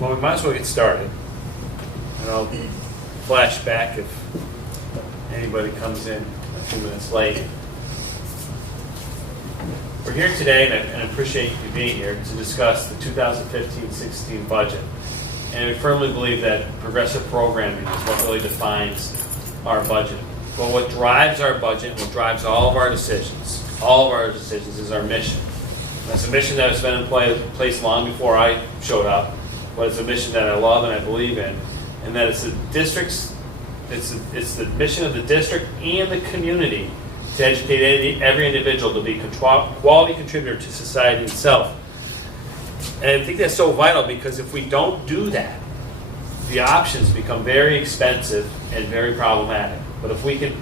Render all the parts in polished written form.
Well, we might as well get started. And I'll flash back if anybody comes in a few minutes late. We're here today, and I appreciate you being here, to discuss the 2015-16 budget. And we firmly believe that progressive programming is what really defines our budget. But what drives our budget, what drives all of our decisions is our mission. That's a mission that has been in place long before I showed up, but it's a mission that I love and I believe in, and that it's the district's, it's the mission of the district and the community to educate every individual to be a quality contributor to society itself. And I think that's so vital, because if we don't do that, the options become very expensive and very problematic. But if we can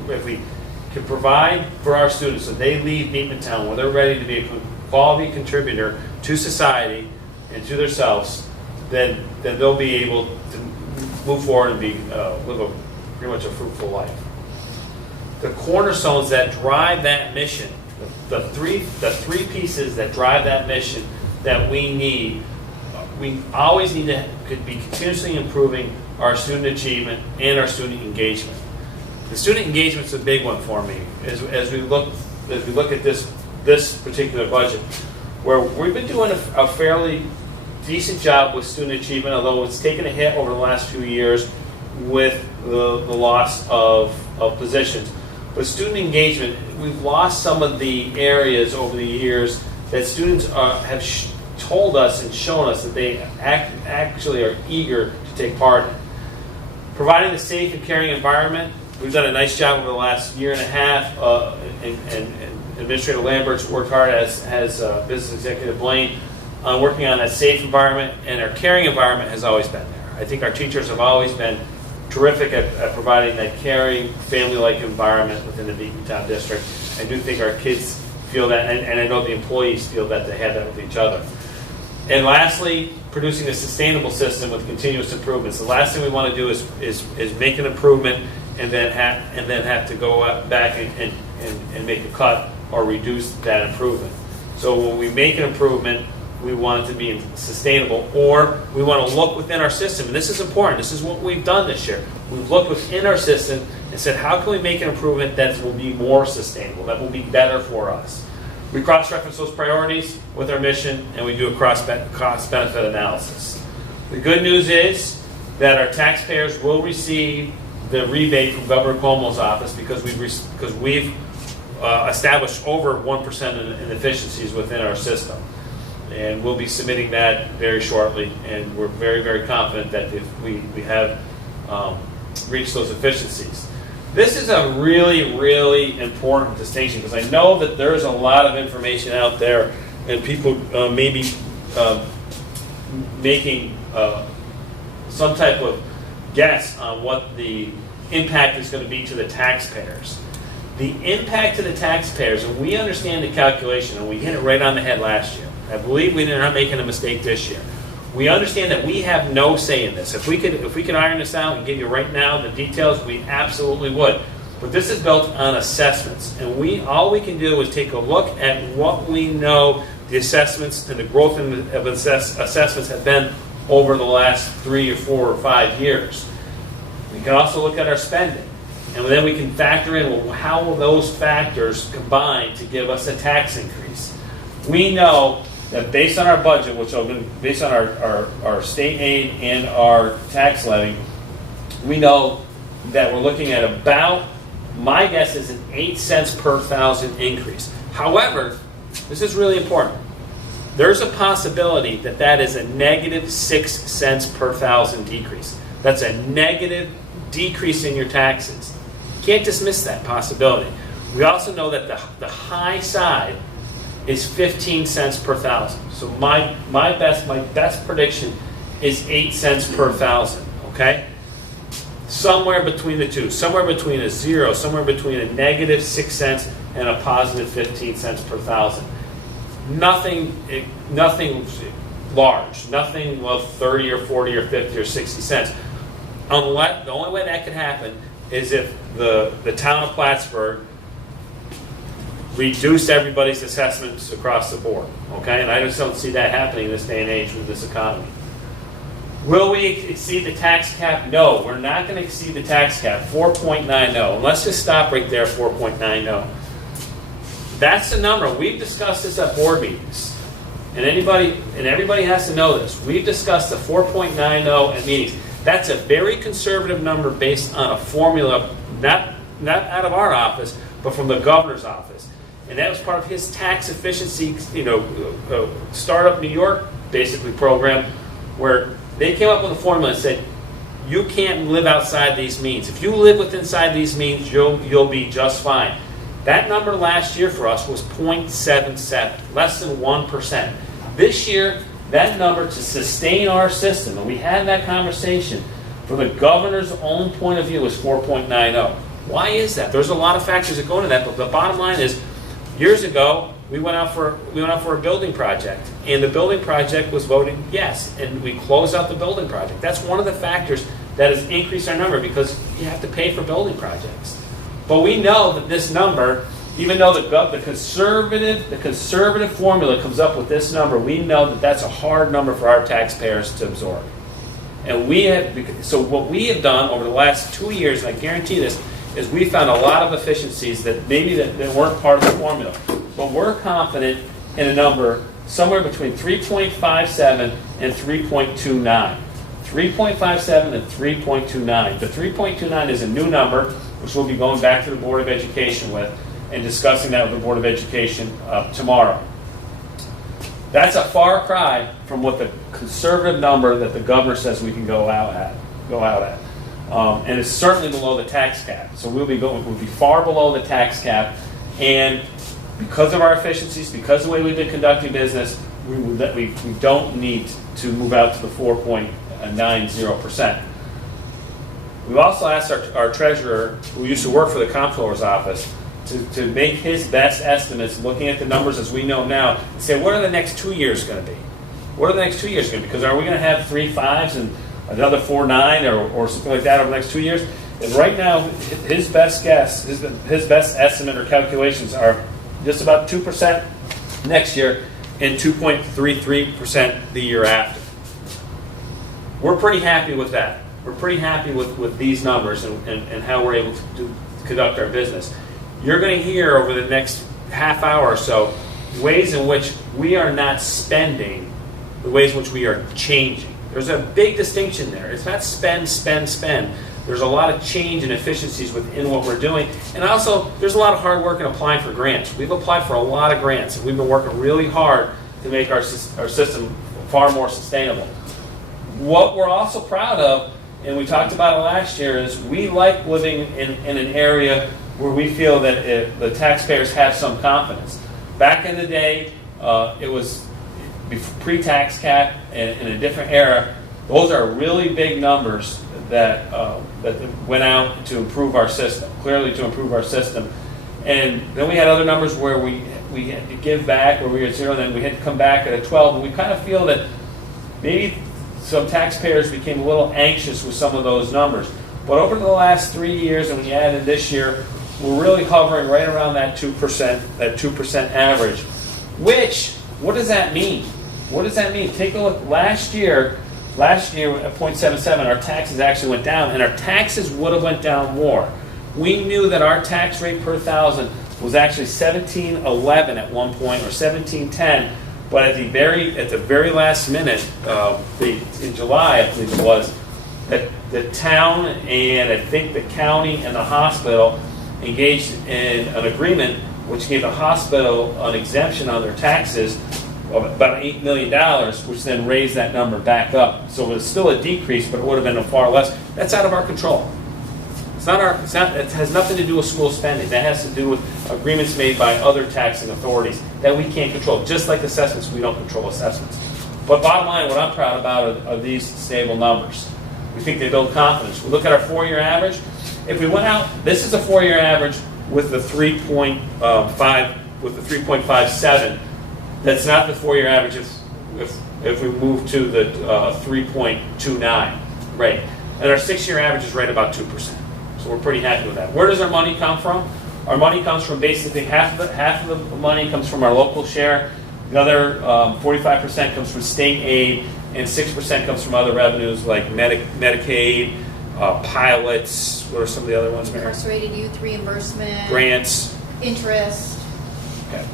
provide for our students so they leave Beekmantown where they're ready to be a quality contributor to society and to themselves, then they'll be able to move forward and live pretty much a fruitful life. The cornerstones that drive that mission, the three pieces that drive that mission that we always need to be continuously improving our student achievement and our student engagement. The student engagement is a big one for me as we look at this particular budget, where we've been doing a fairly decent job with student achievement, although it's taken a hit over the last few years with the loss of positions. But student engagement, we've lost some of the areas over the years that students have told us and shown us that they actually are eager to take part in. Providing a safe and caring environment, we've done a nice job over the last year and a half, and Administrator Lambert's worked hard, as Business Executive Blaine, on working on that safe environment, and our caring environment has always been there. I think our teachers have always been terrific at providing that caring, family-like environment within the Beekmantown district. I do think our kids feel that, and I know the employees feel that they have that with each other. And lastly, producing a sustainable system with continuous improvements. The last thing we want to do is make an improvement and then have to go back and make a cut or reduce that improvement. So when we make an improvement, we want it to be sustainable, or we want to look within our system. And this is important. This is what we've done this year. We've looked within our system and said, how can we make an improvement that will be more sustainable, that will be better for us? We cross-reference those priorities with our mission, and we do a cost-benefit analysis. The good news is that our taxpayers will receive the rebate from Governor Cuomo's office because we've established over 1% in efficiencies within our system. And we'll be submitting that very shortly, and we're very, very confident that we have reached those efficiencies. This is a really, really important distinction, because I know that there's a lot of information out there, and people may be making some type of guess on what the impact is going to be to the taxpayers. The impact to the taxpayers, and we understand the calculation, and we hit it right on the head last year. I believe we're not making a mistake this year. We understand that we have no say in this. If we could iron this out and give you right now the details, we absolutely would. But this is built on assessments, and all we can do is take a look at what we know the assessments and the growth of assessments have been over the last 3 or 4 or 5 years. We can also look at our spending, and then we can factor in, well, how will those factors combine to give us a tax increase? We know that based on our budget, which will be based on our state aid and our tax levy, we know that we're looking at about, my guess is, an 8 cents per thousand increase. However, this is really important. There's a possibility that is a negative 6 cents per thousand decrease. That's a negative decrease in your taxes. You can't dismiss that possibility. We also know that the high side is 15 cents per thousand. So my best prediction is 8 cents per thousand. Okay, somewhere between the two, somewhere between a zero, somewhere between a negative 6 cents and a positive 15 cents per thousand. Nothing large, nothing of 30 or 40 or 50 or 60 cents. Unless the only way that could happen is if the town of Plattsburgh reduced everybody's assessments across the board, okay? And I just don't see that happening in this day and age with this economy. Will we exceed the tax cap? No, we're not going to exceed the tax cap, 4.90. And let's just stop right there, 4.90. That's the number. We've discussed this at board meetings. And everybody has to know this. We've discussed the 4.90 at meetings. That's a very conservative number based on a formula, not out of our office, but from the governor's office. And that was part of his tax efficiency, Startup New York, basically, program, where they came up with a formula and said, you can't live outside these means. If you live inside these means, you'll be just fine. That number last year for us was 0.77, less than 1%. This year, that number to sustain our system, and we had that conversation, for the governor's own point of view is 4.90. Why is that? There's a lot of factors that go into that, but the bottom line is, years ago, we went out for a building project, and the building project was voted yes, and we closed out the building project. That's one of the factors that has increased our number, because you have to pay for building projects. But we know that this number, even though the conservative formula comes up with this number, we know that that's a hard number for our taxpayers to absorb. And so what we have done over the last 2 years, and I guarantee this, is we found a lot of efficiencies that maybe that weren't part of the formula. But we're confident in a number somewhere between 3.57 and 3.29. 3.57 and 3.29. The 3.29 is a new number, which we'll be going back to the Board of Education with and discussing that with the Board of Education tomorrow. That's a far cry from what the conservative number that the governor says we can go out at. And it's certainly below the tax cap. So we'll be far below the tax cap. And because of our efficiencies, because of the way we've been conducting business, we don't need to move out to the 4.90%. We've also asked our treasurer, who used to work for the comptroller's office, to make his best estimates, looking at the numbers as we know now, and say, what are the next 2 years going to be? What are the next 2 years going to be? Because are we going to have 3 5s and another 4 9 or something like that over the next 2 years? And right now, his best guess, his best estimate or calculations are just about 2% next year and 2.33% the year after. We're pretty happy with that. We're pretty happy with these numbers and how we're able to conduct our business. You're going to hear over the next half hour or so ways in which we are not spending, the ways in which we are changing. There's a big distinction there. It's not spend, spend, spend. There's a lot of change and efficiencies within what we're doing. And also, there's a lot of hard work in applying for grants. We've applied for a lot of grants, and we've been working really hard to make our system far more sustainable. What we're also proud of, and we talked about it last year, is we like living in an area where we feel that the taxpayers have some confidence. Back in the day, it was pre-tax cap in a different era. Those are really big numbers that went out to improve our system, clearly to improve our system. And then we had other numbers where we had to give back, where we were at 0, and then we had to come back at a 12. And we kind of feel that maybe some taxpayers became a little anxious with some of those numbers. But over the last 3 years, and we added this year, we're really hovering right around that 2% average. Which, what does that mean? What does that mean? Take a look. Last year at 0.77, our taxes actually went down, and our taxes would have went down more. We knew that our tax rate per thousand was actually 1711 at one point, or 1710. But at the very last minute, in July, I believe it was, that the town and I think the county and the hospital engaged in an agreement which gave the hospital an exemption on their taxes of about $8 million, which then raised that number back up. So it was still a decrease, but it would have been far less. That's out of our control. It has nothing to do with school spending. That has to do with agreements made by other taxing authorities that we can't control. Just like assessments, we don't control assessments. But bottom line, what I'm proud about are these stable numbers. We think they build confidence. We look at our 4-year average. If we went out, this is a 4-year average with the 3.57. That's not the 4-year average if we move to the 3.29 rate. And our 6-year average is right about 2%. So we're pretty happy with that. Where does our money come from? Our money comes from basically half of the money comes from our local share. The other 45% comes from state aid, and 6% comes from other revenues like Medicaid, pilots. What are some of the other ones, Mary? Incarcerated youth reimbursement. Grants. Interest. Okay.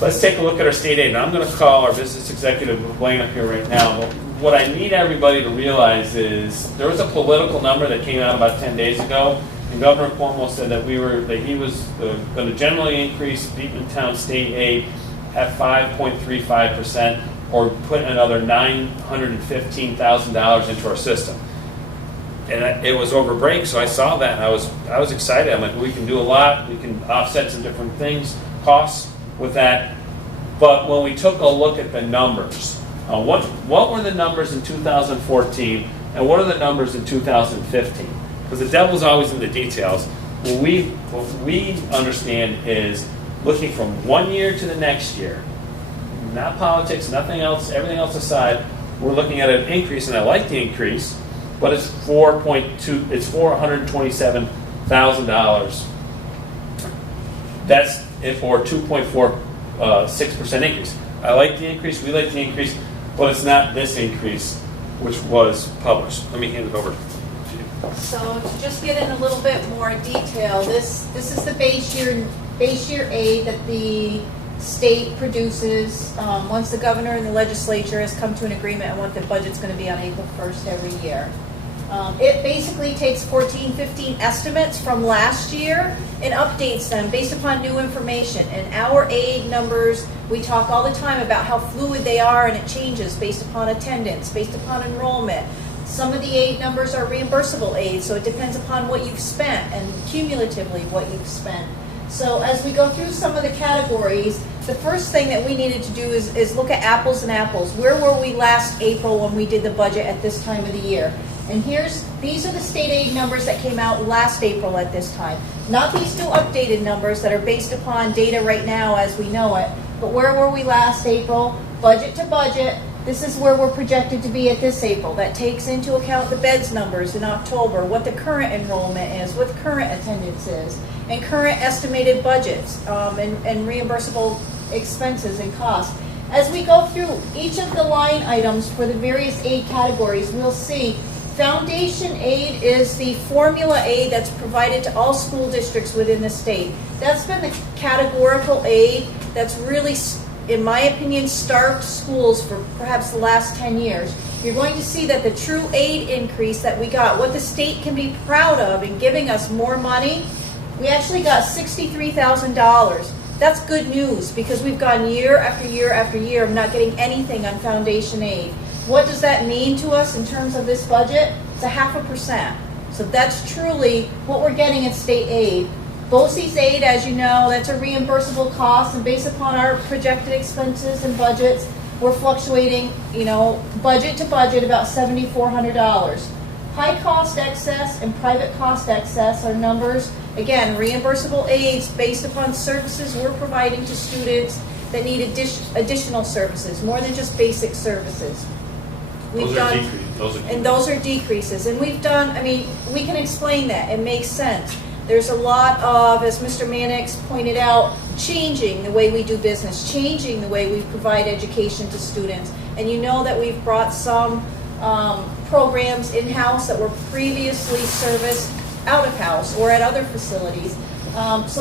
Let's take a look at our state aid. Now, I'm going to call our business executive, Blaine, up here right now. But what I need everybody to realize is there was a political number that came out about 10 days ago, and Governor Cuomo said that he was going to generally increase Beekman state aid at 5.35%, or put another $915,000 into our system. And it was over break, so I saw that, and I was excited. I'm like, we can do a lot. We can offset some different things, costs with that. But when we took a look at the numbers, what were the numbers in 2014, and what are the numbers in 2015? Because the devil's always in the details. What we understand is looking from one year to the next year, not politics, nothing else, everything else aside, we're looking at an increase, and I like the increase, but it's $427,000. That's it for 2.46% increase. I like the increase, we like the increase, but it's not this increase which was published. Let me hand it over to you. So to just get in a little bit more detail, this is the base year aid that the state produces once the governor and the legislature has come to an agreement on what the budget's going to be on April 1st every year. It basically takes 14-15 estimates from last year and updates them based upon new information. And our aid numbers, we talk all the time about how fluid they are, and it changes based upon attendance, based upon enrollment. Some of the aid numbers are reimbursable aid, so it depends upon what you've spent and cumulatively what you've spent. So as we go through some of the categories, the first thing that we needed to do is look at apples and apples. Where were we last April when we did the budget at this time of the year? And these are the state aid numbers that came out last April at this time. Not these new updated numbers that are based upon data right now as we know it, but where were we last April? Budget to budget, this is where we're projected to be at this April. That takes into account the beds numbers in October, what the current enrollment is, what the current attendance is, and current estimated budgets and reimbursable expenses and costs. As we go through each of the line items for the various aid categories, we'll see foundation aid is the formula aid that's provided to all school districts within the state. That's been the categorical aid that's really, in my opinion, starved schools for perhaps the last 10 years. You're going to see that the true aid increase that we got, what the state can be proud of in giving us more money, we actually got $63,000. That's good news because we've gone year after year after year of not getting anything on foundation aid. What does that mean to us in terms of this budget? It's 0.5%. So that's truly what we're getting in state aid. BCS aid, as you know, that's a reimbursable cost, and based upon our projected expenses and budgets, we're fluctuating, budget to budget about $7,400. High cost excess and private cost excess are numbers, again, reimbursable aids based upon services we're providing to students that need additional services, more than just basic services. Those are decreases. And we've done, we can explain that. It makes sense. There's a lot of, as Mr. Mannix pointed out, changing the way we do business, changing the way we provide education to students. And you know that we've brought some programs in-house that were previously serviced out of house or at other facilities. So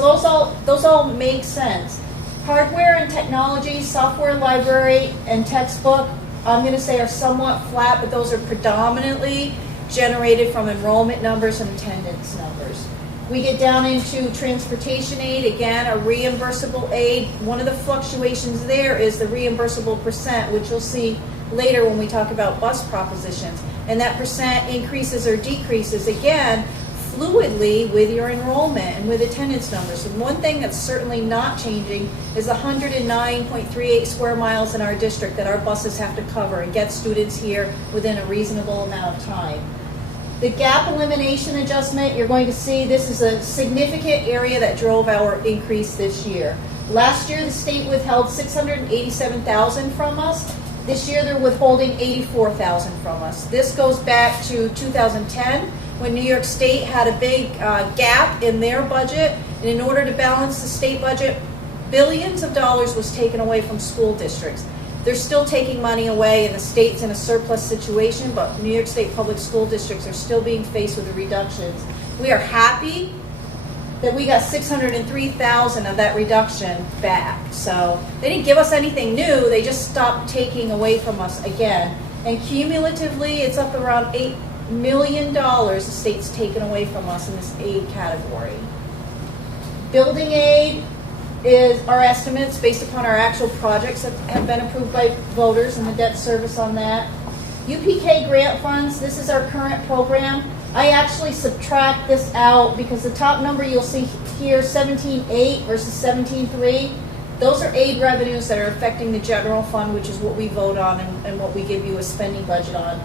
those all make sense. Hardware and technology, software library, and textbook, I'm going to say are somewhat flat, but those are predominantly generated from enrollment numbers and attendance numbers. We get down into transportation aid, again, a reimbursable aid. One of the fluctuations there is the reimbursable percent, which you'll see later when we talk about bus propositions. And that percent increases or decreases, again, fluidly with your enrollment and with attendance numbers. And one thing that's certainly not changing is the 109.38 square miles in our district that our buses have to cover and get students here within a reasonable amount of time. The gap elimination adjustment, you're going to see this is a significant area that drove our increase this year. Last year, the state withheld $687,000 from us. This year, they're withholding $84,000 from us. This goes back to 2010, when New York State had a big gap in their budget, and in order to balance the state budget, billions of dollars was taken away from school districts. They're still taking money away, and the state's in a surplus situation, but New York State public school districts are still being faced with the reductions. We are happy that we got $603,000 of that reduction back. So they didn't give us anything new, they just stopped taking away from us again. And cumulatively, it's up around $8 million the state's taken away from us in this aid category. Building aid is our estimates based upon our actual projects that have been approved by voters and the debt service on that. UPK grant funds, this is our current program. I actually subtract this out because the top number you'll see here, 17.8 versus 17.3, those are aid revenues that are affecting the general fund, which is what we vote on and what we give you a spending budget on.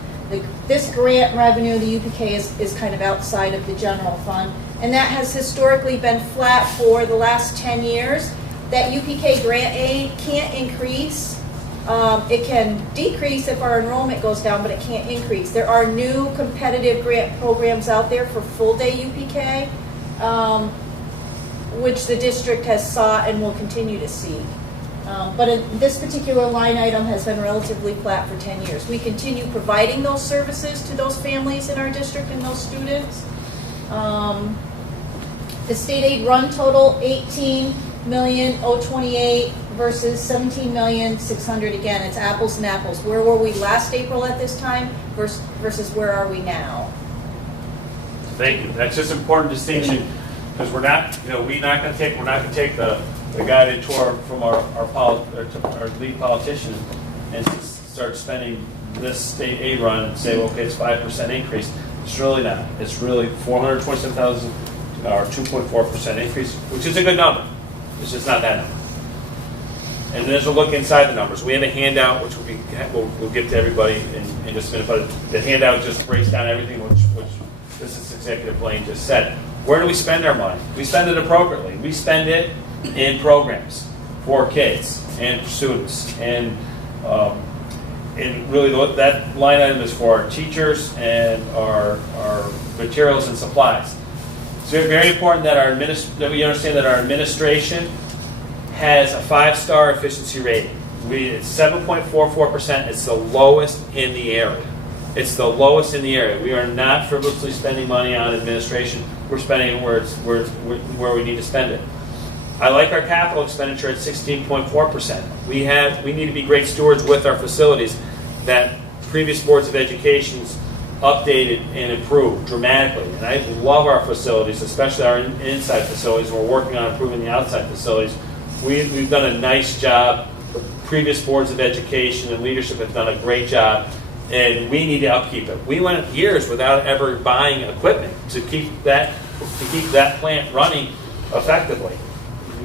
This grant revenue, the UPK, is kind of outside of the general fund, and that has historically been flat for the last 10 years. That UPK grant aid can't increase. It can decrease if our enrollment goes down, but it can't increase. There are new competitive grant programs out there for full-day UPK, which the district has sought and will continue to seek. But this particular line item has been relatively flat for 10 years. We continue providing those services to those families in our district and those students. The state aid run total, $18,028,000 versus $17,600,000. Again, it's apples and apples. Where were we last April at this time versus where are we now? Thank you. That's just an important distinction because we're not going to take the guided tour from our lead politician and start spending this state aid run and say, well, okay, it's 5% increase. It's really not. It's really $427,000 or 2.4% increase, which is a good number. It's just not that number. And there's a look inside the numbers. We have a handout, which we'll give to everybody in just a minute, but the handout just breaks down everything which this is Executive Blaine just said. Where do we spend our money? We spend it appropriately. We spend it in programs for kids and students, and really that line item is for our teachers and our materials and supplies. It's very important that we understand that our administration has a 5-star efficiency rating. It's 7.44%. It's the lowest in the area. It's the lowest in the area. We are not frivolously spending money on administration. We're spending it where we need to spend it. I like our capital expenditure at 16.4%. We need to be great stewards with our facilities that previous boards of education updated and improved dramatically. And I love our facilities, especially our inside facilities. We're working on improving the outside facilities. We've done a nice job. The previous boards of education and leadership have done a great job, and we need to upkeep it. We went years without ever buying equipment to keep that plant running effectively.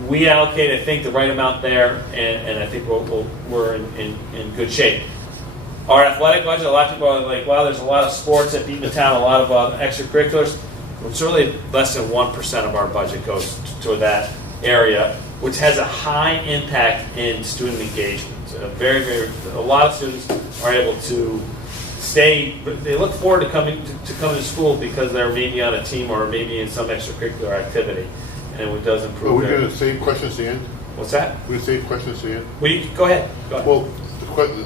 We allocate, I think, the right amount there, and I think we're in good shape. Our athletic budget, a lot of people are like, wow, there's a lot of sports at Beatontown, a lot of extracurriculars. It's really less than 1% of our budget goes to that area, which has a high impact in student engagement. A lot of students are able to stay, but they look forward to coming to school because they're maybe on a team or maybe in some extracurricular activity, and it does improve. Are we going to save questions at the end? What's that? We're going to save questions at the end? Go ahead. Well,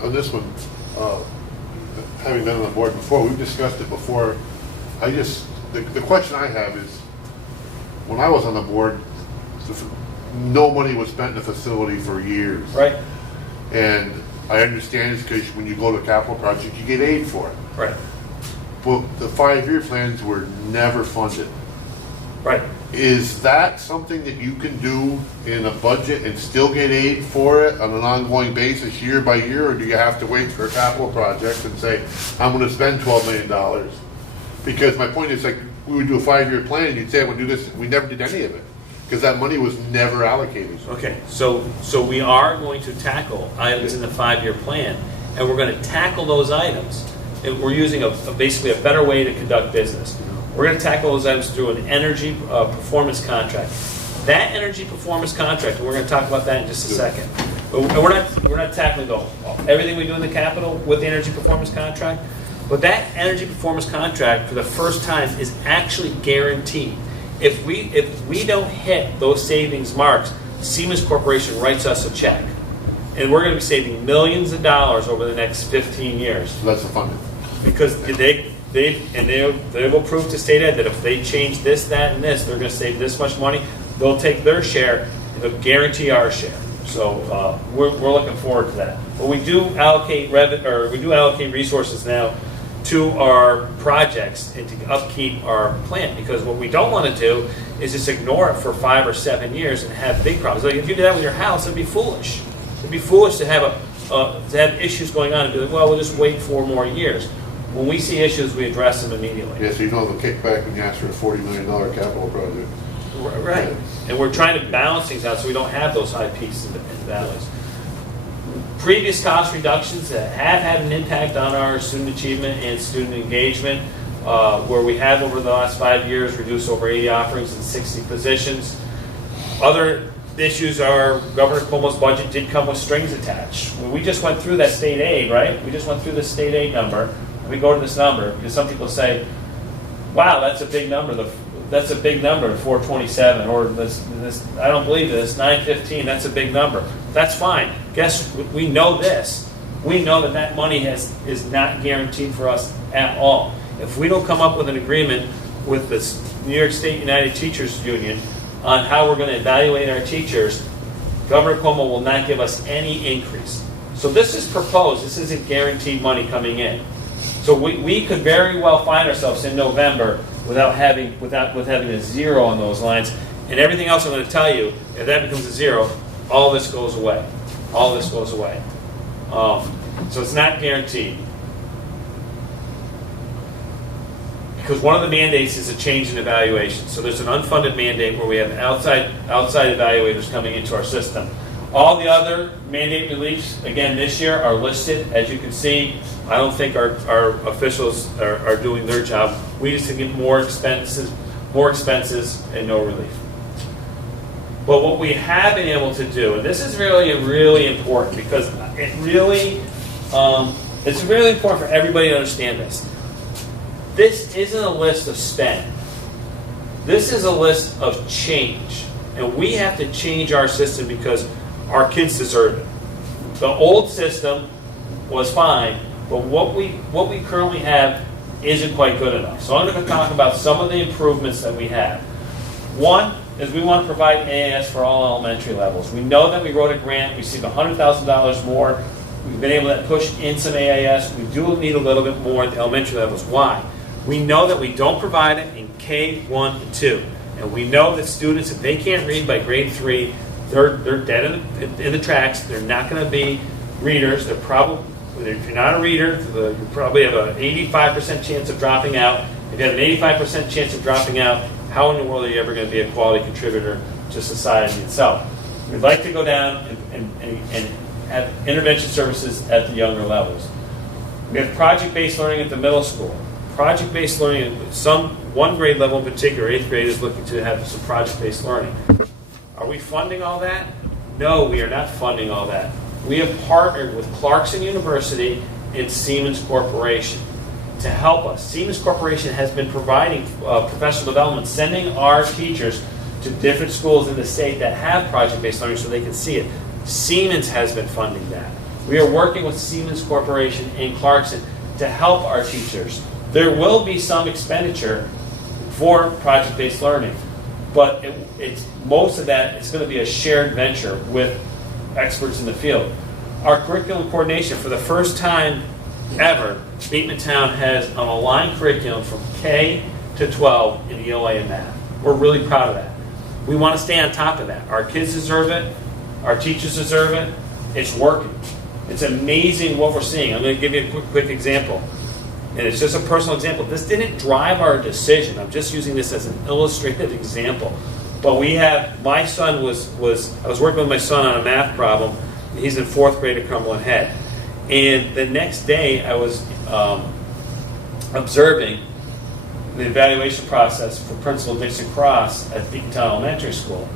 on this one, having been on the board before, we've discussed it before. The question I have is, when I was on the board, no money was spent in the facility for years. Right. And I understand it's because when you go to a capital project, you get aid for it. Right. But the 5-year plans were never funded. Right. Is that something that you can do in a budget and still get aid for it on an ongoing basis year by year, or do you have to wait for a capital project and say, I'm going to spend $12 million? Because my point is, like, we would do a 5-year plan and you'd say, I'm going to do this. We never did any of it because that money was never allocated. Okay, so we are going to tackle items in the 5-year plan, and we're going to tackle those items. And we're using basically a better way to conduct business. We're going to tackle those items through an energy performance contract. That energy performance contract, and we're going to talk about that in just a second. But we're not tackling everything we do in the Capitol with the energy performance contract. But that energy performance contract, for the first time, is actually guaranteed. If we don't hit those savings marks, Siemens Corporation writes us a check. And we're going to be saving millions of dollars over the next 15 years. So that's the funding. Because they've approved to state ed that if they change this, that, and this, they're going to save this much money. They'll take their share and they'll guarantee our share. So we're looking forward to that. But we do allocate resources now to our projects and to upkeep our plant, because what we don't want to do is just ignore it for 5 or 7 years and have big problems. Like if you did that with your house, it'd be foolish. It'd be foolish to have issues going on and be like, well, we'll just wait 4 more years. When we see issues, we address them immediately. Yeah, so you know the kickback when you ask for a $40 million capital project. Right. And we're trying to balance things out so we don't have those high peaks and valleys. Previous cost reductions that have had an impact on our student achievement and student engagement, where we have over the last 5 years reduced over 80 offerings and 60 positions. Other issues are Governor Cuomo's budget did come with strings attached. We just went through that state aid, right? We just went through the state aid number. We go to this number because some people say, wow, that's a big number. That's a big number, 427, or this. I don't believe this, 915. That's a big number. That's fine. Guess we know this. We know that money is not guaranteed for us at all. If we don't come up with an agreement with this New York State United Teachers Union on how we're going to evaluate our teachers, Governor Cuomo will not give us any increase. So this is proposed. This isn't guaranteed money coming in. So we could very well find ourselves in November with having a zero on those lines, and everything else I'm going to tell you, if that becomes a zero, all this goes away. All this goes away. So it's not guaranteed. Because one of the mandates is a change in evaluation. So there's an unfunded mandate where we have outside evaluators coming into our system. All the other mandate reliefs, again, this year are listed. As you can see, I don't think our officials are doing their job. We just get more expenses and no relief. But what we have been able to do, and this is really, really important because it's really important for everybody to understand this. This isn't a list of spend. This is a list of change. And we have to change our system because our kids deserve it. The old system was fine, but what we currently have isn't quite good enough. So I'm going to talk about some of the improvements that we have. One is we want to provide AAS for all elementary levels. We know that we wrote a grant, we received $100,000 more. We've been able to push in some AAS. We do need a little bit more at the elementary levels. Why? We know that we don't provide it in K, 1, and 2. And we know that students, if they can't read by grade 3, they're dead in the tracks. They're not going to be readers. If you're not a reader, you probably have an 85% chance of dropping out. If you have an 85% chance of dropping out, how in the world are you ever going to be a quality contributor to society itself? We'd like to go down and have intervention services at the younger levels. We have project-based learning at the middle school. Project-based learning, one grade level in particular, 8th grade, is looking to have some project-based learning. Are we funding all that? No, we are not funding all that. We have partnered with Clarkson University and Siemens Corporation to help us. Siemens Corporation has been providing professional development, sending our teachers to different schools in the state that have project-based learning so they can see it. Siemens has been funding that. We are working with Siemens Corporation and Clarkson to help our teachers. There will be some expenditure for project-based learning, but most of that is going to be a shared venture with experts in the field. Our curriculum coordination, for the first time ever, Beekman Town has an aligned curriculum from K to 12 in ELA and math. We're really proud of that. We want to stay on top of that. Our kids deserve it. Our teachers deserve it. It's working. It's amazing what we're seeing. I'm going to give you a quick example. And it's just a personal example. This didn't drive our decision. I'm just using this as an illustrative example. But my son I was working with my son on a math problem. He's in 4th grade at Cumberland Head. And the next day I was observing the evaluation process for Principal Dixon Cross at Beacon Town Elementary School.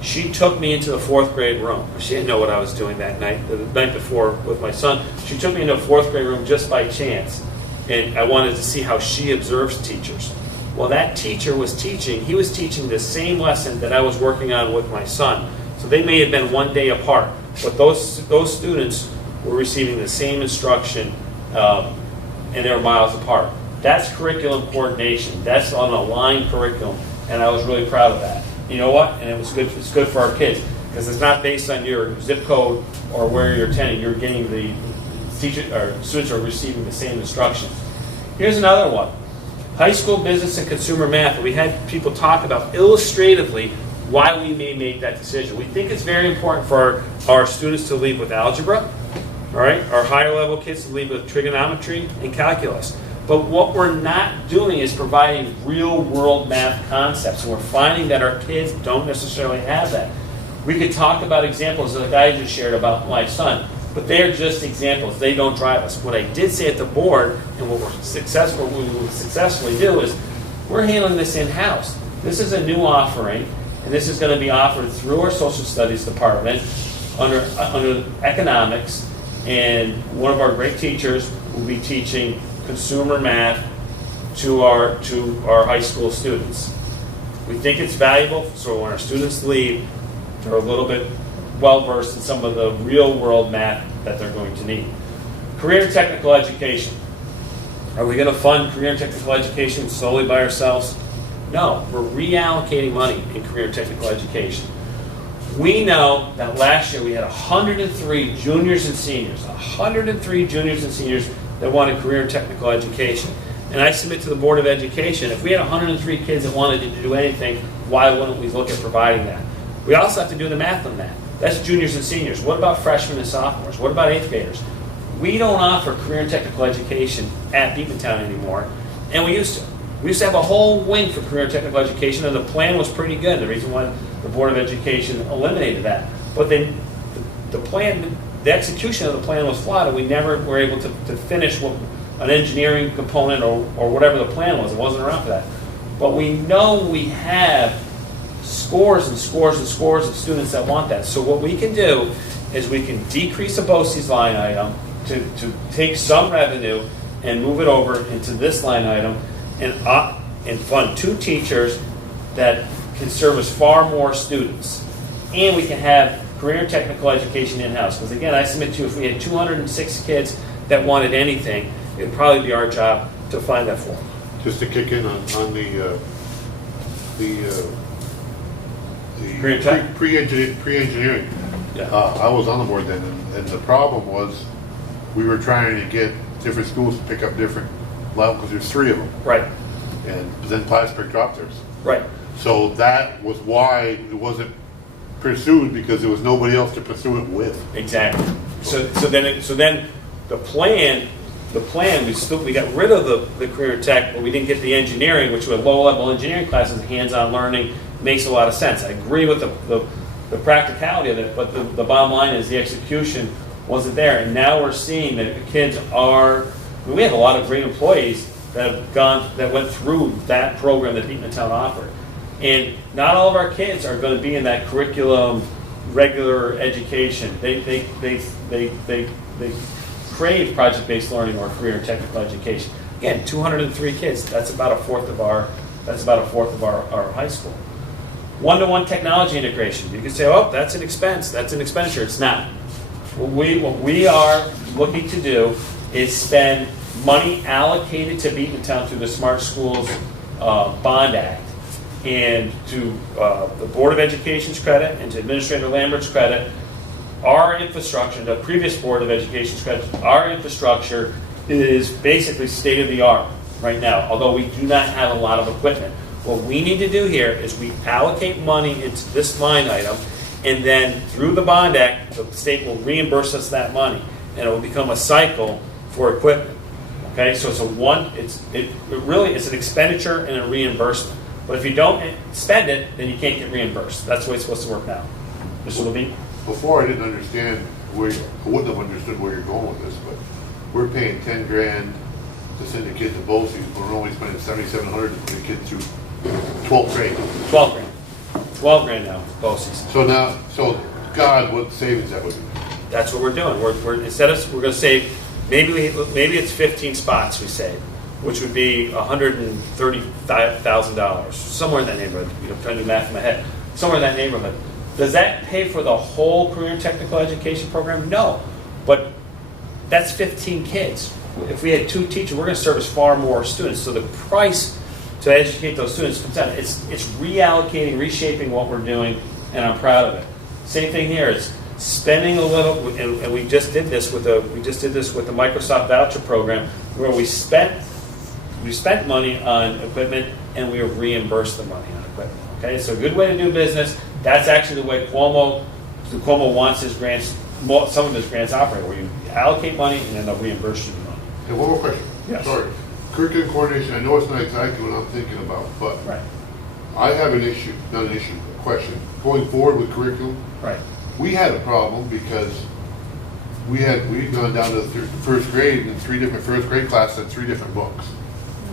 She took me into the 4th grade room. She didn't know what I was doing that night, the night before with my son. She took me into a 4th grade room just by chance. And I wanted to see how she observes teachers. Well, that teacher was teaching. He was teaching the same lesson that I was working on with my son. So they may have been one day apart. but those students were receiving the same instruction, and they were miles apart. That's curriculum coordination. That's on a line curriculum, and I was really proud of that. You know what? And it was good. It's good for our kids because it's not based on your zip code or where you're attending. You're getting the teacher or students are receiving the same instruction. Here's another one: high school business and consumer math. We had people talk about illustratively why we may make that decision. We think it's very important for our students to leave with algebra. All right, our higher level kids to leave with trigonometry and calculus. But what we're not doing is providing real world math concepts. And we're finding that our kids don't necessarily have that. We could talk about examples like I just shared about my son, but they're just examples. They don't drive us. What I did say at the board, and what we will successfully do is we're handling this in-house. This is a new offering, and this is going to be offered through our social studies department under economics. And one of our great teachers will be teaching consumer math to our high school students. We think it's valuable, so when our students leave, they're a little bit well versed in some of the real world math that they're going to need. Career and technical education. Are we going to fund career and technical education solely by ourselves? No, we're reallocating money in career and technical education. We know that last year we had 103 juniors and seniors, 103 juniors and seniors that wanted career and technical education. And I submit to the Board of Education, if we had 103 kids that wanted to do anything, why wouldn't we look at providing that? We also have to do the math on that. That's juniors and seniors. What about freshmen and sophomores? What about eighth graders? We don't offer career and technical education at Beatontown anymore, and we used to. We used to have a whole wing for career and technical education, and the plan was pretty good. The reason why the Board of Education eliminated that. But then the execution of the plan was flawed, and we never were able to finish an engineering component or whatever the plan was. It wasn't around for that. But we know we have scores and scores and scores of students that want that. So what we can do is we can decrease a BOCES line item to take some revenue and move it over into this line item and fund 2 teachers that can service far more students. And we can have career and technical education in-house. Because again, I submit to you, if we had 206 kids that wanted anything, it would probably be our job to find that for them. Just to kick in on the pre-engineering. Yeah. I was on the board then, and the problem was we were trying to get different schools to pick up different levels, because there's 3 of them. Right. And then Plattsburgh dropped theirs. Right. So that was why it wasn't pursued, because there was nobody else to pursue it with. Exactly. So then the plan we got rid of the career tech, but we didn't get the engineering, which were low level engineering classes, hands-on learning. Makes a lot of sense. I agree with the practicality of it, but the bottom line is the execution wasn't there. And now we're seeing that the kids are. We have a lot of great employees that went through that program that Beatontown offered. And not all of our kids are going to be in that curriculum, regular education. They crave project-based learning or career and technical education. Again, 203 kids. That's about a fourth of our high school. One-to-one technology integration. You can say, oh, that's an expense. That's an expenditure. It's not. What we are looking to do is spend money allocated to Beatontown through the Smart Schools Bond Act, and to the Board of Education's credit and to Administrator Lambert's credit, our infrastructure, the previous Board of Education's credit, our infrastructure is basically state-of-the-art right now, although we do not have a lot of equipment. What we need to do here is we allocate money into this line item, and then through the Bond Act, the state will reimburse us that money, and it will become a cycle for equipment. Okay, so it's an expenditure and a reimbursement. But if you don't spend it, then you can't get reimbursed. That's the way it's supposed to work now. Mr. Levine? Before I didn't understand I wouldn't have understood where you're going with this, but we're paying $10,000 to send a kid to BOCES, but we're only spending $7,700 to put a kid through 12th grade. $12,000 now, BOCES. So God, what savings that would be. That's what we're doing. We're going to save, maybe it's 15 spots we save, which would be $130,000, somewhere in that neighborhood. Trying to do math in my head. Somewhere in that neighborhood. Does that pay for the whole career and technical education program? No. But that's 15 kids. If we had 2 teachers, we're going to service far more students. So the price to educate those students comes down. It's reallocating, reshaping what we're doing, and I'm proud of it. Same thing here. It's spending a little, and we just did this with the Microsoft voucher program, where we spent money on equipment and we reimbursed the money on equipment. Okay, so a good way to do business. That's actually the way Cuomo wants his grants, some of his grants operate, where you allocate money and then they'll reimburse you the money. And one more question. Yes. Sorry. Curriculum coordination, I know it's not exactly what I'm thinking about, but Right. I have an issue, not an issue, a question. Going forward with curriculum, Right. we had a problem because we'd gone down to the first grade and 3 different first grade classes and 3 different books.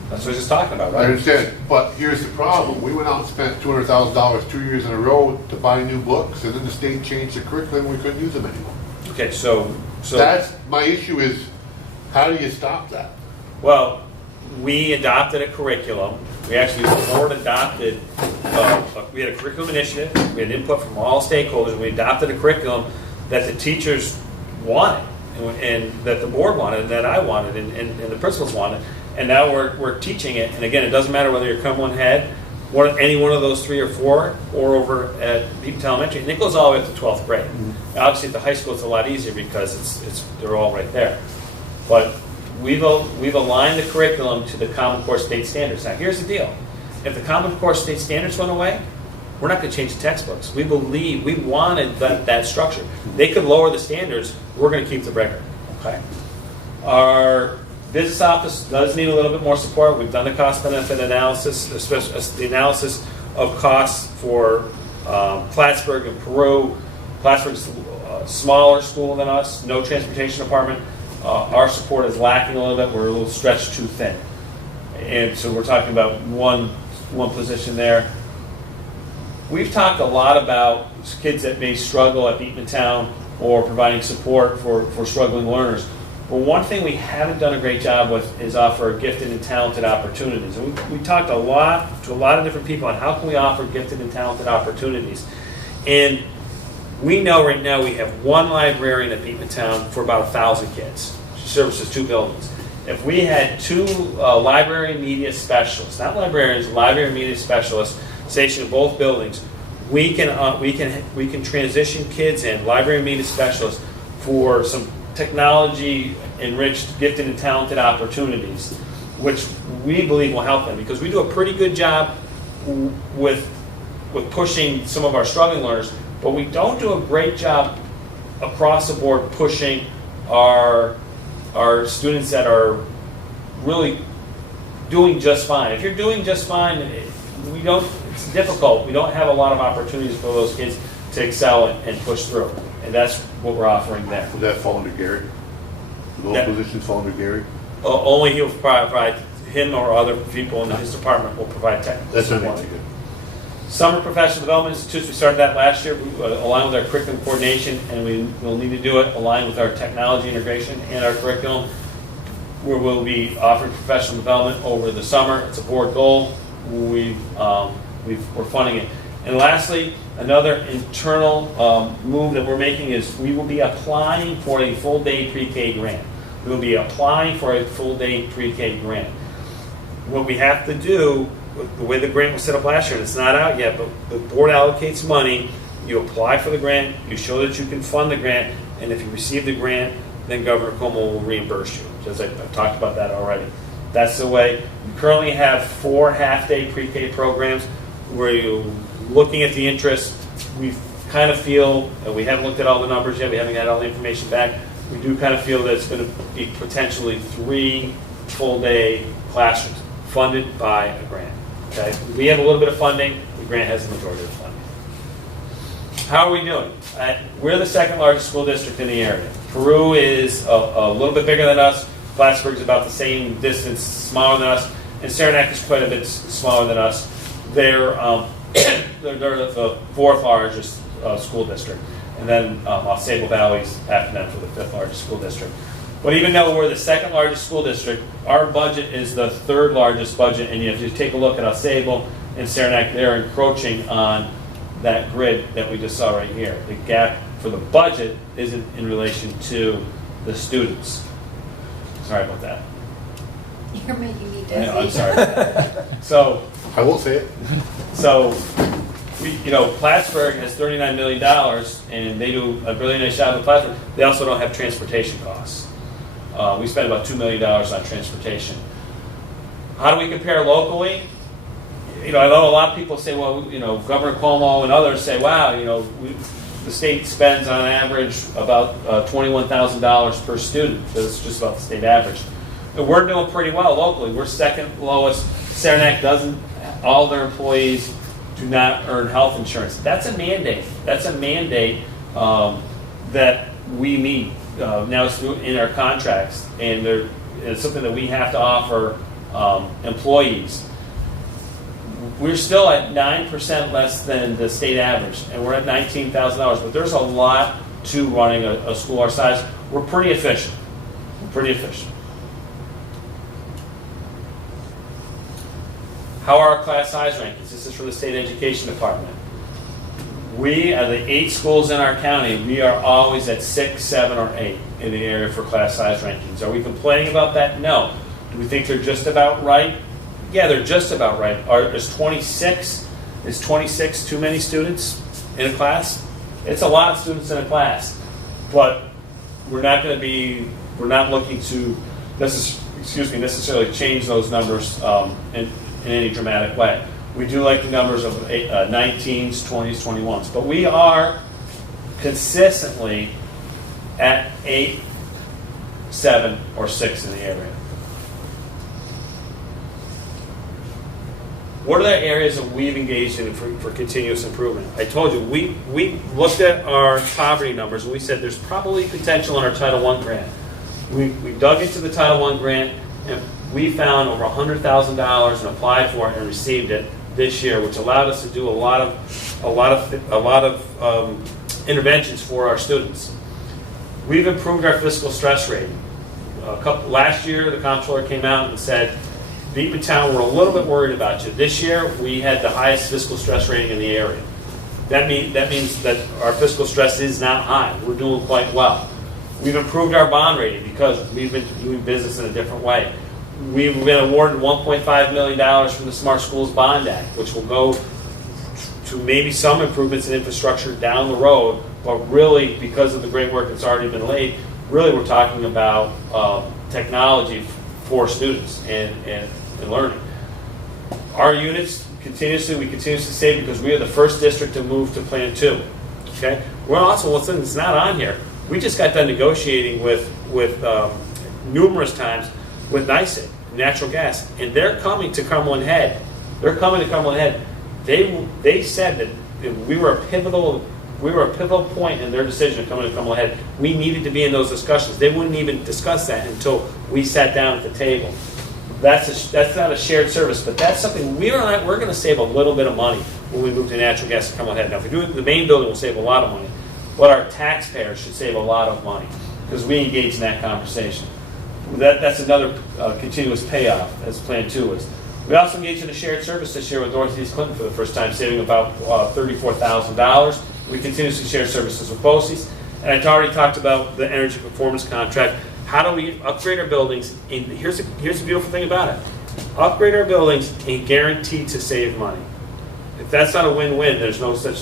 That's what I was just talking about, I right? understand, but here's the problem. We went out and spent $200,000 2 years in a row to buy new books, and then the state changed the curriculum, we couldn't use them anymore. Okay, so That's, my issue is, how do you stop that? well, we adopted a curriculum. We actually, the board adopted, we had a curriculum initiative, we had input from all stakeholders, and we adopted a curriculum that the teachers wanted, and that the board wanted, and that I wanted, and the principals wanted, and now we're teaching it. And again, it doesn't matter whether you're Cumberland Head, any one of those 3 or 4, or over at Beaton Elementary, and it goes all the way up to 12th grade. Mm-hmm. Obviously, at the high school, it's a lot easier because they're all right there. But we've aligned the curriculum to the Common Core state standards. Now, here's the deal: if the Common Core state standards went away, we're not going to change the textbooks. We wanted that structure. They could lower the standards. We're going to keep the record. Okay. Our business office does need a little bit more support. We've done the cost-benefit analysis, especially the analysis of costs for Plattsburgh and Peru. Plattsburgh's a smaller school than us, no transportation department. Our support is lacking a little bit. We're a little stretched too thin. And so we're talking about one position there. We've talked a lot about kids that may struggle at Beaton Town or providing support for struggling learners. But one thing we haven't done a great job with is offer gifted and talented opportunities. And we talked to a lot of different people on how can we offer gifted and talented opportunities. And we know right now we have 1 librarian at Beaton Town for about 1,000 kids. She services 2 buildings. If we had 2 library and media specialists, not librarians, library and media specialists, stationed in both buildings, we can transition kids in, library and media specialists, for some technology-enriched, gifted, and talented opportunities, which we believe will help them, because we do a pretty good job with pushing some of our struggling learners, but we don't do a great job across the board pushing our students that are really doing just fine. If you're doing just fine, it's difficult. We don't have a lot of opportunities for those kids to excel and push through. And that's what we're offering there. Would that fall under Gary? Would those positions fall under Gary? Only he'll provide, him or other people in his department will provide technical That's support. not good. Summer Professional Development Institutes, we started that last year, aligned with our curriculum coordination, and we will need to do it aligned with our technology integration and our curriculum, where we'll be offering professional development over the summer. It's a board goal. We're funding it. And lastly, another internal move that we're making is we will be applying for a full-day pre-K grant. We will be applying for a full-day pre-K grant. What we have to do, the way the grant was set up last year, and it's not out yet, but the board allocates money, you apply for the grant, you show that you can fund the grant, and if you receive the grant, then Governor Cuomo will reimburse you. Because I've talked about that already. That's the way. We currently have 4 half-day pre-K programs where you're looking at the interest. We kind of feel, and we haven't looked at all the numbers yet, we haven't got all the information back, we do kind of feel that it's going to be potentially 3 full-day classrooms funded by a grant. Okay? We have a little bit of funding, the grant has the majority of the funding. How are we doing? We're the 2nd largest school district in the area. Peru is a little bit bigger than us. Plattsburgh is about the same distance, smaller than us, and Saranac is quite a bit smaller than us. They're the 4th largest school district, and then Sable Valley's after them for the 5th largest school district. But even though we're the 2nd largest school district, our budget is the 3rd largest budget, and if you take a look at Sable and Saranac, they're encroaching on that grid that we just saw right here. The gap for the budget isn't in relation to the students. Sorry about that. You're making me I know, I'm dizzy. sorry. So, I will say it. Plattsburgh has $39 million, and they do a really nice job in Plattsburgh. They also don't have transportation costs. We spend about $2 million on transportation. How do we compare locally? I know a lot of people say, well, Governor Cuomo and others say, wow, the state spends on average about $21,000 per student. That's just about the state average. And we're doing pretty well locally. We're second lowest. Saranac doesn't, all their employees do not earn health insurance. That's a mandate. That's a mandate that we meet. Now it's in our contracts, and it's something that we have to offer employees. We're still at 9% less than the state average, and we're at $19,000. But there's a lot to running a school our size. We're pretty efficient. How are our class size rankings? This is from the State Education Department. We, of the 8 schools in our county, we are always at 6, 7, or 8 in the area for class size rankings. Are we complaining about that? No. Do we think they're just about right? Yeah, they're just about right. Is 26 too many students in a class? It's a lot of students in a class, but we're not looking to necessarily change those numbers in any dramatic way. We do like the numbers of 19s, 20s, 21s, but we are consistently at 8, 7, or 6 in the area. What are the areas that we've engaged in for continuous improvement? I told you, we looked at our poverty numbers and we said there's probably potential in our Title I grant. We dug into the Title I grant and we found over $100,000 and applied for it and received it this year, which allowed us to do a lot of interventions for our students. We've improved our fiscal stress rating. Last year, the comptroller came out and said, Beekman Town, we're a little bit worried about you. This year, we had the highest fiscal stress rating in the area. That means that our fiscal stress is not high. We're doing quite well. We've improved our bond rating because we've been doing business in a different way. We've been awarded $1.5 million from the Smart Schools Bond Act, which will go to maybe some improvements in infrastructure down the road, but really, because of the great work that's already been laid, really we're talking about technology for students and learning. Our units, we continuously save because we are the first district to move to Plan 2. Okay? We're also, it's not on here, we just got done negotiating with numerous times with NYSEG, natural gas, and they're coming to Cumberland Head. They said that we were a pivotal point in their decision of coming to Cumberland Head. We needed to be in those discussions. They wouldn't even discuss that until we sat down at the table. That's not a shared service, but that's something we're going to save a little bit of money when we move to natural gas in Cumberland Head. Now, if we do it in the main building, we'll save a lot of money, but our taxpayers should save a lot of money because we engage in that conversation. That's another continuous payoff, as Plan 2 is. We also engaged in a shared service this year with Northeast Clinton for the first time, saving about $34,000. We continuously share services with BOCES. And I already talked about the energy performance contract. How do we upgrade our buildings? And here's the beautiful thing about it. Upgrade our buildings and guarantee to save money. If that's not a win-win, there's no such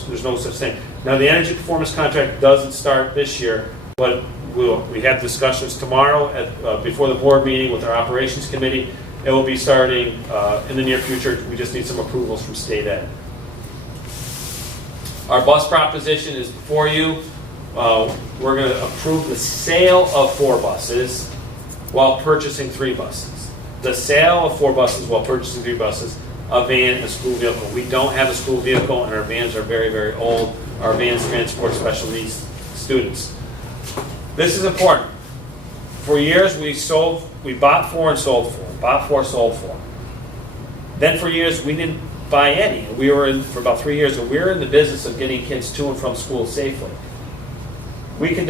thing. Now, the energy performance contract doesn't start this year, but we have discussions tomorrow before the board meeting with our operations committee. It will be starting in the near future. We just need some approvals from state ed. Our bus proposition is before you. We're going to approve the sale of 4 buses while purchasing 3 buses. The sale of 4 buses while purchasing 3 buses, a van, a school vehicle. We don't have a school vehicle, and our vans are very, very old. Our vans transport special needs students. This is important. For years, we bought 4 and sold 4. Bought 4, sold 4. Then for years, we didn't buy any. We were in for about 3 years, and we were in the business of getting kids to and from school safely. We came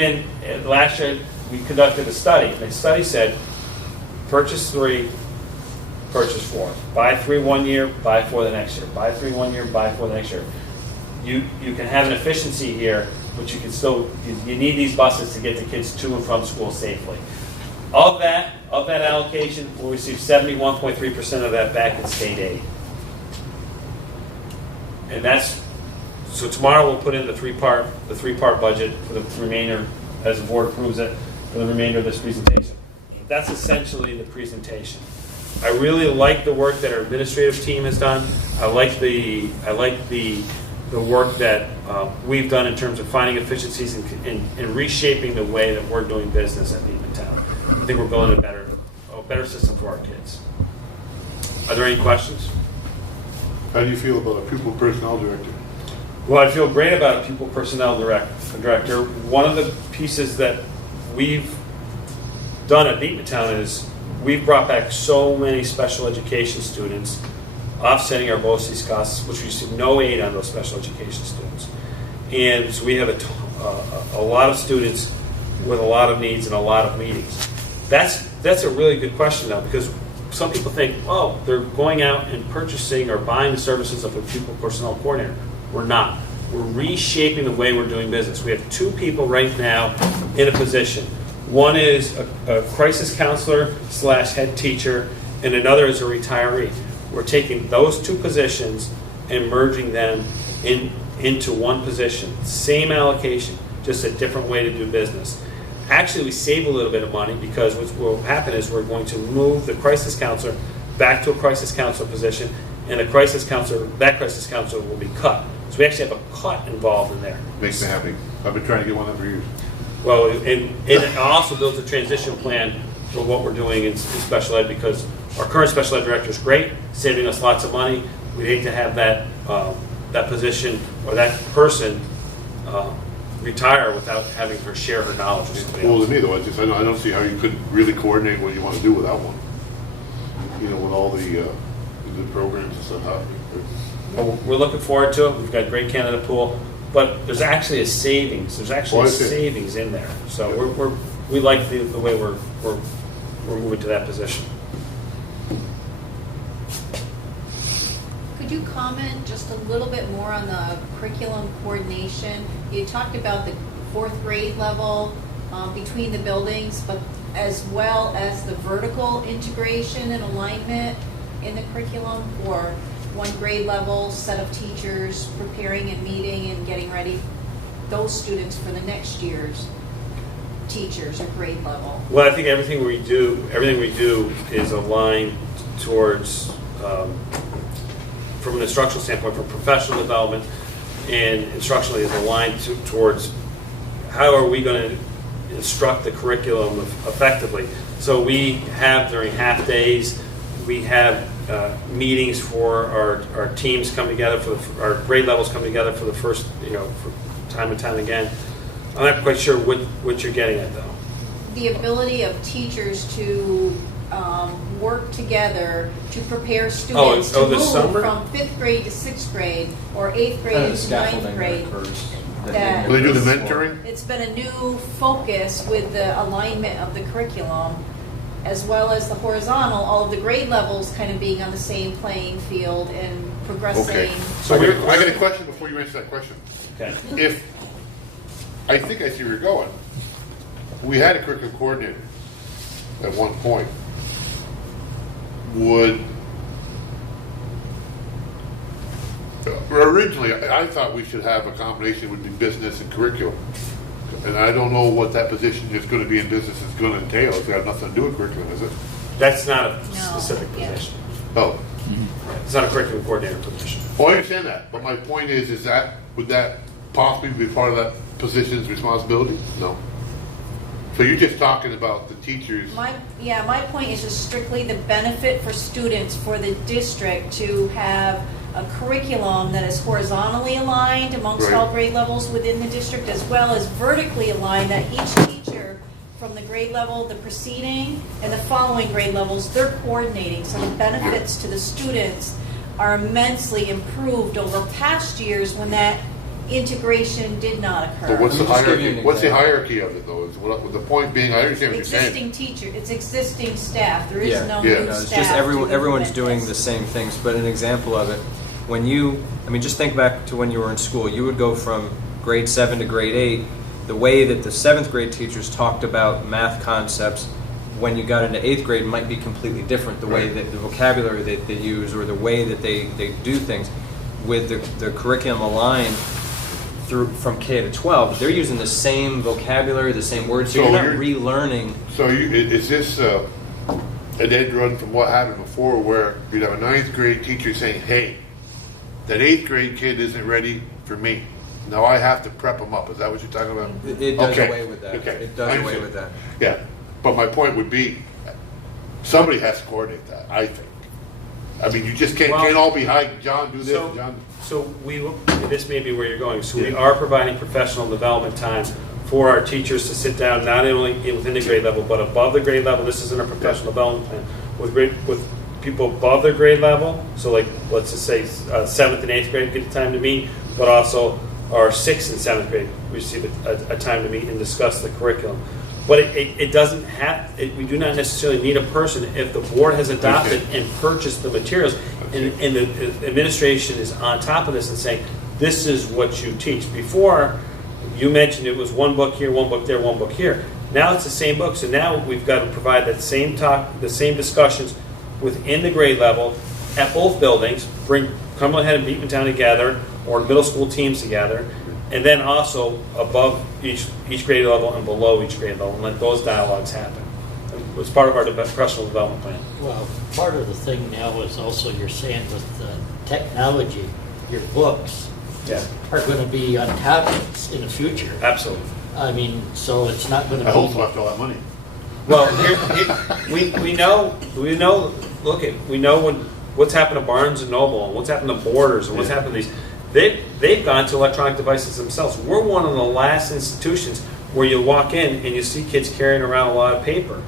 in last year. We conducted a study. And the study said, purchase 3, purchase 4. Buy 3 one year, buy 4 the next year. Buy 3 one year, buy 4 the next year. You can have an efficiency here, but you can still, you need these buses to get the kids to and from school safely. Of that allocation, we'll receive 71.3% of that back in state aid. And that's, so tomorrow we'll put in the three-part budget for the remainder, as the board approves it, for the remainder of this presentation. But that's essentially the presentation. I really like the work that our administrative team has done. I like the work that we've done in terms of finding efficiencies and reshaping the way that we're doing business at Beekman Town. I think we're building a better system for our kids. Are there any questions? How do you feel about a pupil personnel director? Well, I feel great about a pupil personnel director. One of the pieces that we've done at Beekman Town is we've brought back so many special education students, offsetting our BOCES costs, which we receive no aid on those special education students. And so we have a lot of students with a lot of needs and a lot of meetings. That's a really good question, though, because some people think, oh, they're going out and purchasing or buying the services of a pupil personnel coordinator. We're not. We're reshaping the way we're doing business. We have 2 people right now in a position. One is a crisis counselor / head teacher, and another is a retiree. We're taking those 2 positions and merging them into one position. Same allocation, just a different way to do business. Actually, we save a little bit of money because what will happen is we're going to move the crisis counselor back to a crisis counselor position, and that crisis counselor will be cut. So we actually have a cut involved in there. Makes me happy. I've been trying to get one of them for years. Well, and it also builds a transition plan for what we're doing in special ed, because our current special ed director is great, saving us lots of money. We'd hate to have that position or that person retire without having her share her knowledge with somebody Well, else. to me, though, I don't see how you could really coordinate what you want to do without one. You know, with all the programs and stuff happening. Well, we're looking forward to it. We've got a great candidate pool, but there's actually a savings. There's actually savings in there. So we like the way we're moving to that position. Could you comment just a little bit more on the curriculum coordination? You talked about the 4th grade level between the buildings, but as well as the vertical integration and alignment in the curriculum for 1 grade level, set of teachers preparing and meeting and getting ready those students for the next year's teachers or grade level. Well, I think everything we do is aligned towards, from an instructional standpoint, from professional development and instructionally is aligned towards how are we going to instruct the curriculum effectively. So we have, during half days, we have meetings for our teams come together, for our grade levels come together for the first, for time and time again. I'm not quite sure what you're getting at, though. The ability of teachers to work together to prepare students to move from 5th grade to 6th grade or 8th grade to 9th grade. Will they do the mentoring? It's been a new focus with the alignment of the curriculum, as well as the horizontal, all of the grade levels kind of being on the same playing field and progressing. Okay. So I got a question before you answer that question. Okay. I think I see where you're going. We had a curriculum coordinator at one point. Originally, I thought we should have a combination would be business and curriculum. And I don't know what that position is going to be in business is going to entail. It's got nothing to do with curriculum, is it? That's not a specific position. Oh. It's not a curriculum coordinator position. Oh, I understand that. But my point is that, would that possibly be part of that position's responsibility? No. So you're just talking about the teachers. My point is just strictly the benefit for students, for the district to have a curriculum that is horizontally aligned amongst all grade levels within the district, as well as vertically aligned, that each teacher from the grade level, the preceding and the following grade levels, they're coordinating. So the benefits to the students are immensely improved over past years when that integration did not occur. But what's the Let me just give you hierarchy? an What's the example. hierarchy of it though? Is what the point being? I understand what you're saying. Existing teacher, it's existing staff, there is Yeah. no Yeah. new No, staff. it's just to everyone's implement doing this. the same things. But an example of it, just think back to when you were in school. You would go from grade 7 to grade 8. The way that the 7th grade teachers talked about math concepts when you got into 8th grade might be completely different. The way Right. that the vocabulary that they use or the way that they do things with the curriculum aligned through from K to 12, they're using the same vocabulary, the same words. So So you're not you're- relearning. So is this an end run from what happened before, where you'd have a 9th grade teacher saying, "Hey, that 8th grade kid isn't ready for me. Now I have to prep them up." Is that what you're talking about? It does Okay. away with that. Okay. It does I away understand. with that. Yeah, but my point would be, somebody has to coordinate that. I think. I mean, you just can't Well- all be high. John, do this. John. So this may be where you're going. So we are providing professional development time for our teachers to sit down, not only within the grade level, but above the grade level. This is in our professional development plan with people above their grade level. So like, let's just say 7th and 8th grade get the time to meet, but also our 6th and 7th grade receive a time to meet and discuss the curriculum. But it doesn't have, we do not necessarily need a person if the board has adopted and purchased the materials and the administration is on top of this and saying, this is what you teach. Before, you mentioned it was one book here, one book there, one book here. Now it's the same book, so now we've got to provide that same talk, the same discussions within the grade level at both buildings, bring Cumberland Head and Beekman together, or middle school teams together, and then also above each grade level and below each grade level, and let those dialogues happen. It was part of our professional development plan. Well, part of the thing now is also you're saying with technology, your books Yeah, are going to be on tablets in the future. absolutely. I mean, so it's not going to I hope be. so after all that money. Well, we know. Look at what's happened to Barnes and Noble and what's happened to Borders and what's Yeah. happened to these. They've gone to electronic devices themselves. We're one of the last institutions where you walk in and you see kids carrying around a lot of paper.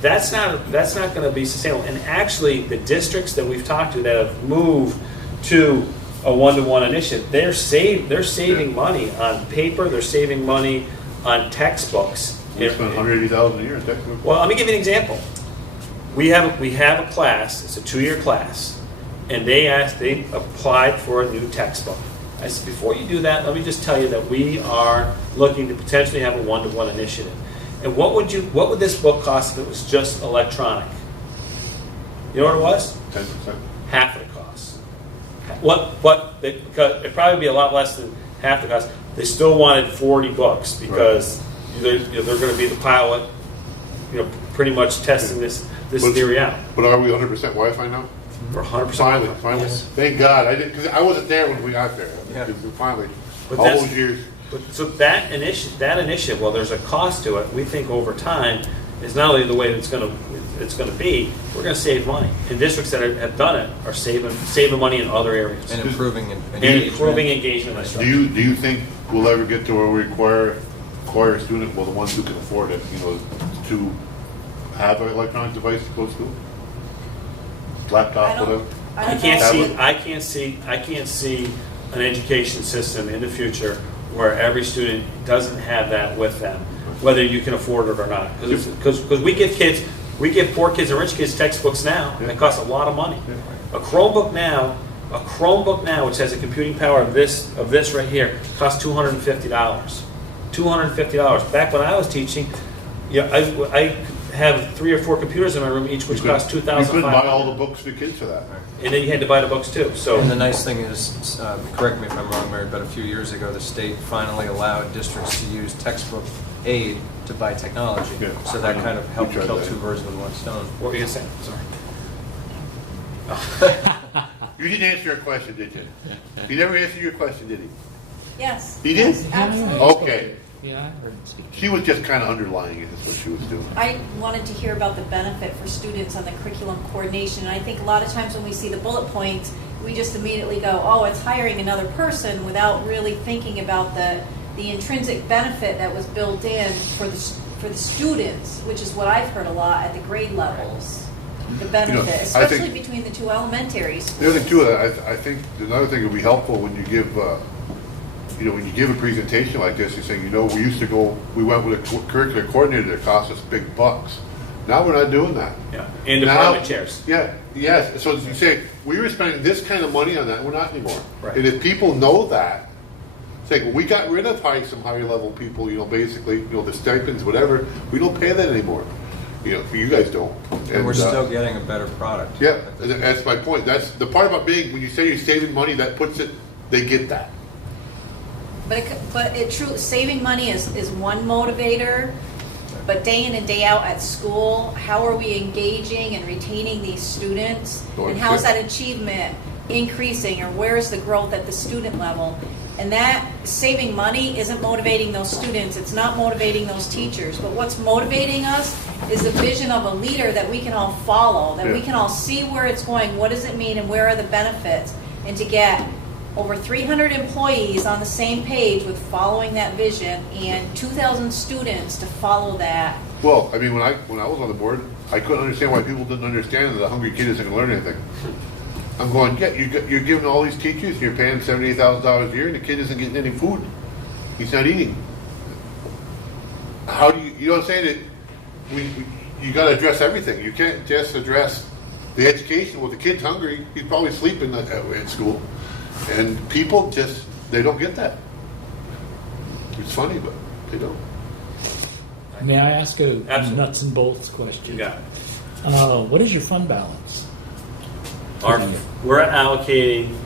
That's not going to be sustainable. And actually, the districts that we've talked to that have moved to a one-to-one initiative, they're saving money on paper. They're saving money on textbooks. We spend $180,000 a year in textbooks. Well, let me give you an example. We have a class. It's a 2-year class, and they applied for a new textbook. I said, before you do that, let me just tell you that we are looking to potentially have a one-to-one initiative. And what would this book cost if it was just electronic? You know what it was? 10%. Half of the cost. Because it'd probably be a lot less than half the cost. They still wanted 40 books because they're going to be the pilot, pretty much testing this theory out. But are we 100% Wi-Fi now? For 100%. Finally. Yes. Thank God. Because I wasn't there when we got there. Yeah. Because finally, But all that's- those years. So that initiative, well, there's a cost to it. We think over time is not only the way that it's going to be. We're going to save money. And districts that have done it are saving money in other areas And improving and engagement. improving engagement. and Do you think we'll ever get to where we require a student, well, the ones who can afford it, to have an electronic device to go to school? Laptop, whatever? I can't see an education system in the future where every student doesn't have that with them, whether you can afford it or not. Because we give poor kids and rich kids textbooks now, and it costs a lot of money. A Chromebook now, which has a computing power of this right here, costs $250. $250. Back when I was teaching, I have 3 or 4 computers in my room, each which cost $2,500. You couldn't buy all the books for kids for that. And then you had to buy the books too. So And the nice thing is, correct me if I'm wrong, Mary, but a few years ago, the state finally allowed districts to use textbook aid to buy technology. Yeah. So that kind of helped We tried kill that. 2 birds with one stone. what were you gonna say? Sorry. You didn't answer your question, did you? He never answered your question, did he? Yes. He did? Yes, absolutely. Okay. Yeah, I heard it speak. She was just kind of underlying it, is what she was doing. I wanted to hear about the benefit for students on the curriculum coordination. And I think a lot of times when we see the bullet points, we just immediately go, oh, it's hiring another person, without really thinking about the intrinsic benefit that was built in for the students, which is what I've heard a lot at the grade levels. The benefit, I especially think- between the 2 elementaries. The other thing too, I think another thing would be helpful when you give you know, when you give a presentation like this, you're saying, you know, we went with a curricular coordinator that cost us big bucks. Now we're not doing that. Yeah, and Now- department chairs. Yeah, yes, so you say, we were spending this kind of money on that, we're not anymore. Right. And if people know that, say, well, we got rid of some higher level people, you know, basically, you know, the stipends, whatever, we don't pay that anymore. You know, you guys don't. And we're still getting a better product. Yeah, and that's my point. That's the part about being, when you say you're saving money, that puts it, they get that. But saving money is one motivator, but day in and day out at school, how are we engaging and retaining these students? And how is that achievement increasing, or where is the growth at the student level? And that saving money isn't motivating those students, it's not motivating those teachers, but what's motivating us is the vision of a leader that we can all follow, that we can all see where it's going, what does it mean, and where are the benefits, and to get over 300 employees on the same page with following that vision, and 2,000 students to follow that. Well, I mean, when I was on the board, I couldn't understand why people didn't understand that a hungry kid isn't going to learn anything. I'm going, yeah, you're giving all these teachers, and you're paying $78,000 a year, and the kid isn't getting any food. He's not eating. How do you know what I'm saying? You got to address everything. You can't just address the education. Well, the kid's hungry, he's probably sleeping at school. And people just, they don't get that. It's funny, but they don't. May I ask a Absolutely. nuts and bolts question? You got it. What is your fund balance? We're allocating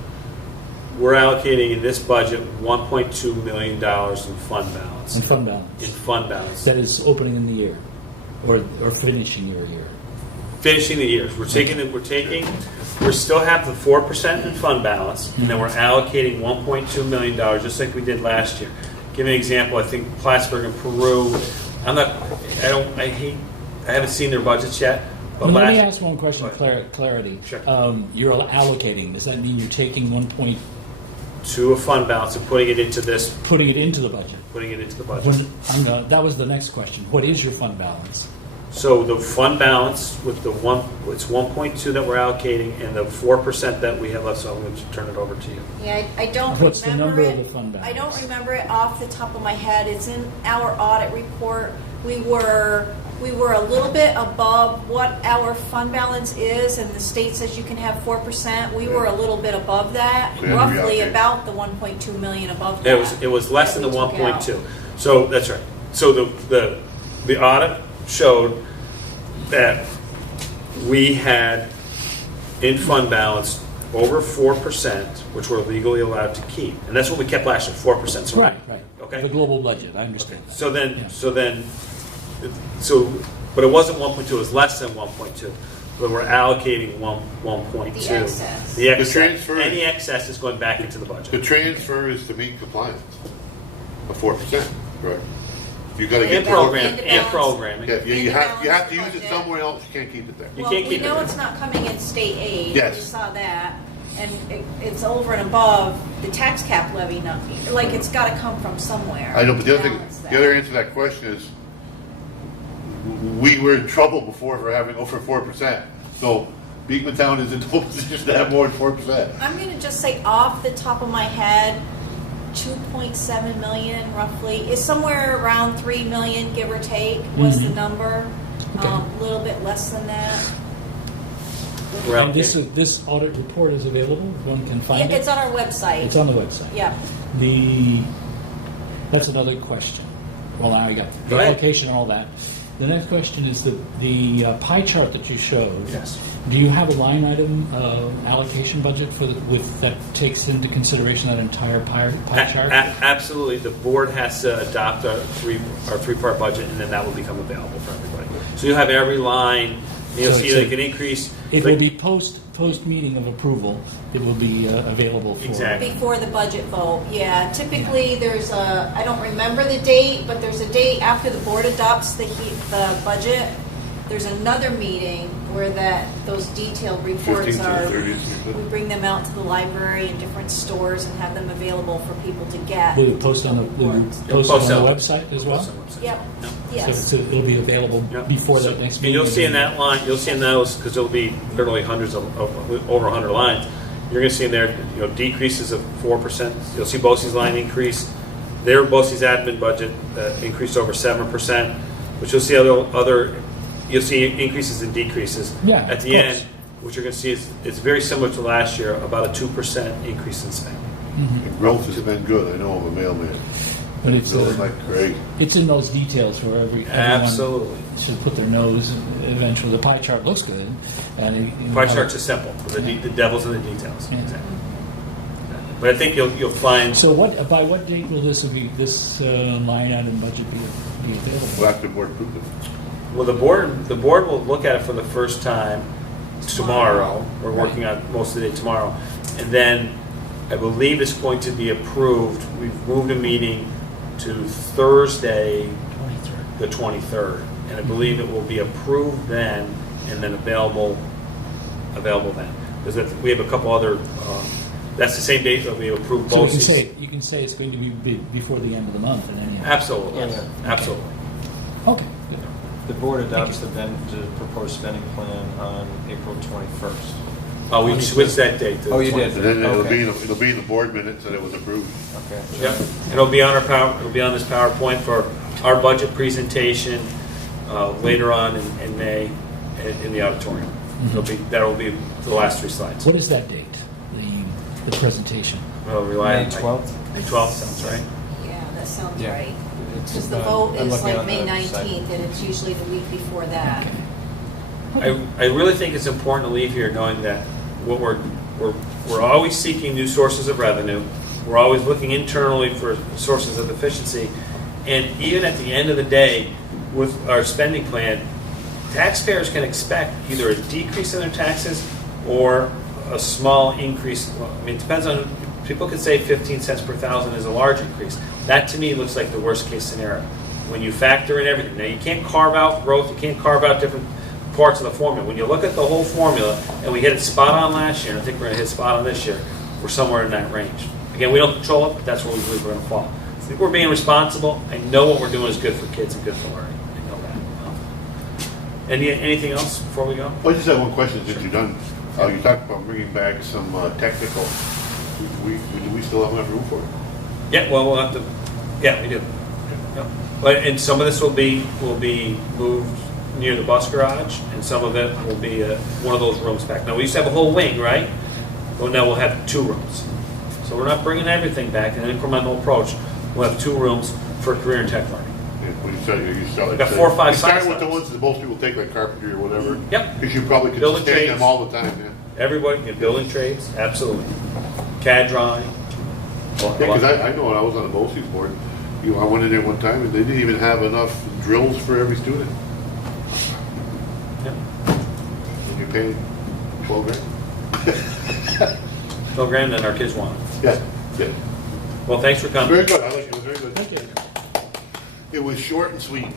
in this budget $1.2 million in fund balance. In fund balance. In fund balance. That is opening in the year, or finishing your year. Finishing the years. We still have the 4% in fund balance, and then we're allocating $1.2 million, just like we did last year. Give an example. I think Plattsburgh and Peru. I haven't seen their budgets yet. But Let me ask one question, Go clarity. Sure. You're allocating. Does that mean you're taking 1 point, to a fund balance and putting it into this, putting it into the budget? putting it into the budget. That was the next question. What is your fund balance? So the fund balance with it's 1.2 that we're allocating, and the 4% that we have left. So I'm going to turn it over to you. Yeah, I don't What's the remember number it. of the fund balance? I don't remember it off the top of my head. It's in our audit report. We were a little bit above what our fund balance is, and the state says you can have 4%. We were a little bit above that, So you roughly reallocate. about the 1.2 million above that. It was less than the that we took out. 1.2. So that's right. So the audit showed that we had in fund balance over 4%, which we're legally allowed to keep, and that's what we kept last year, 4%. So Right. Okay. The global budget, I understand. that. But it wasn't 1.2. It was less than 1.2. But we're allocating 1.2. The excess. The excess. The transfer- Any excess is going back into the budget. The transfer is to meet compliance of 4%, correct? You got to get And the programming. And And balance. programming. Yeah, you have to balance use it budget. somewhere else. You can't keep it there. You Well, can't we keep it know there. it's not coming in state aid. Yes. We saw that. And it's over and above the tax cap levy. Like, it's got to come from somewhere. I know, but the to other thing, balance the that. other answer to that question is, we were in trouble before for having over 4%. So Beekmantown is in no position to have more than 4%. I'm going to just say off the top of my head, 2.7 million roughly. Is somewhere around 3 million, give or take, was the number. Okay. A little bit less than that. We're And allocating- this audit report is available? One can find Yeah, it? it's on our website. It's on the website. Yeah. That's another question. Well, now you got Go the ahead. allocation and all that. The next question is the pie chart that you showed. Yes. Do you have a line item allocation budget that takes into consideration that entire pie chart? Absolutely. The board has to adopt our three-part budget, and then that will become available for everybody. So you'll have every line. You'll So- see so like an increase. It will be post meeting of approval. It will be available for. Exactly. Before the budget vote, yeah. Typically, there's I don't remember the date, but there's a date after the board adopts the budget. There's another meeting where those detailed reports 15th to are. the 30th. We bring them out to the library and different stores and have them available for people to get. Will you post on the Reports. post Post on the on- website as well? Post on website. Yep. No. Yes. So it'll be available Yeah. before So- that next And meeting. you'll see in that line, you'll see in those, because there'll be literally hundreds of over 100 lines. you're going to see in there, decreases of 4%. You'll see BOCES line increase. Their BOCES admin budget increased over 7%, but you'll see you'll see increases and decreases. Yeah, At the of course. end, what you're going to see is it's very similar to last year, about a 2% increase in spending. The growth has been good. I know I'm a mailman. But it's It's like great. it's in those details where everyone Absolutely. should put their nose. Eventually, the pie chart looks good, and Pie charts are simple. The devil's in the details. Yeah. Exactly. But I think you'll find. So by what date will this line item budget be available? We'll have to board approve it. Well, the board will look at it for the first time tomorrow. We're working on most of the day tomorrow, and then I believe it's going to be approved. We've moved a meeting to Thursday, 23rd. the 23rd, and I believe it will be approved then, and then available then. Because we have a couple other. That's the same date that we approved So both. you can say it's going to be before the end of the month, in any event. Absolutely, Yes. absolutely. Okay. Good. The board adopts the proposed spending plan on April 21st. Oh, we switched that date. To Oh, you the did? 23rd. And then Okay. it'll be in the board minutes that it was approved. Okay. Yep, and it'll be on it'll be on this PowerPoint for our budget presentation later on in May in the auditorium. That'll be the last 3 slides. What is that date? The presentation. We'll rely on May 12th? May 12th sounds right. Yeah, that sounds Yeah. right. It's, Because the uh, vote I'm is looking like on May the site. 19th, and it's usually the week before that. I really think it's important to leave here knowing that what we're always seeking new sources of revenue. We're always looking internally for sources of efficiency, and even at the end of the day, with our spending plan, taxpayers can expect either a decrease in their taxes or a small increase. Well, I mean, it depends on. People could say 15 cents per thousand is a large increase. That to me looks like the worst case scenario. When you factor in everything. Now you can't carve out growth. You can't carve out different parts of the formula. When you look at the whole formula, and we hit it spot on last year, and I think we're going to hit spot on this year, we're somewhere in that range. Again, we don't control it, but that's where we believe we're going to fall. I think we're being responsible. I know what we're doing is good for kids and good for learning. I know that. Anything else before we go? Well, I just have one question since you're done. You talked about bringing back some technical. Do we still have enough room for it? Yeah, well, we'll have to. Yeah, we do. Yeah. But and some of this will be moved near the bus garage, and some of it will be one of those rooms back. Now we used to have a whole wing, right? Well, now we'll have 2 rooms. So we're not bringing everything back. In an incremental approach, we'll have 2 rooms for career and tech learning. Yeah, when you sell it. Got 4 or 5 You start size with the levels. ones that most people take, like carpentry or whatever. Yep. Because you probably could Building sustain trades. them all the time. Yeah. Everybody in building trades, absolutely. CAD drawing. Yeah, because I know when I was on the BOCES board, I went in there one time and they didn't even have enough drills for every student. Yep. And you're paying 12 grand. No grand, and our kids want it. Yeah. Yeah. Well, thanks for coming. Very good. I like it. It was very good. Thank you. It was short and sweet.